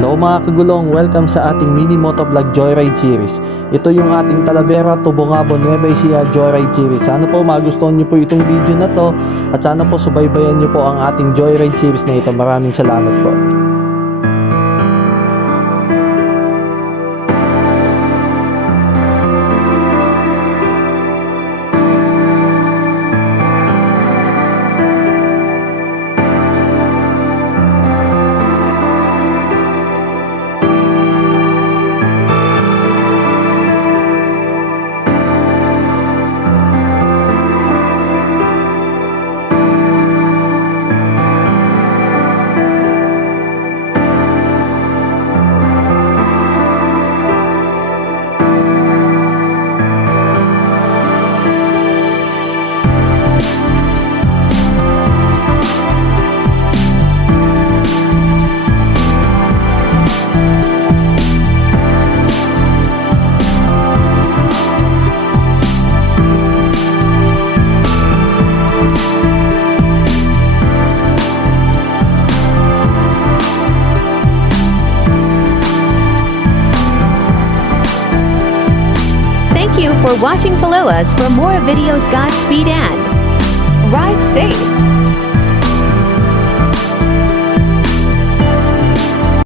Hello mga kagulong, welcome sa ating mini motovlog joyride series. Ito yung ating Talavera to Bungabon Nueva Ecija joyride series. Sana po magustuhan nyo po itong video na to at sana po subaybayan nyo po ang ating joyride series na ito. Maraming salamat po. Thank you for watching. Follow us for more videos. Godspeed and ride safe.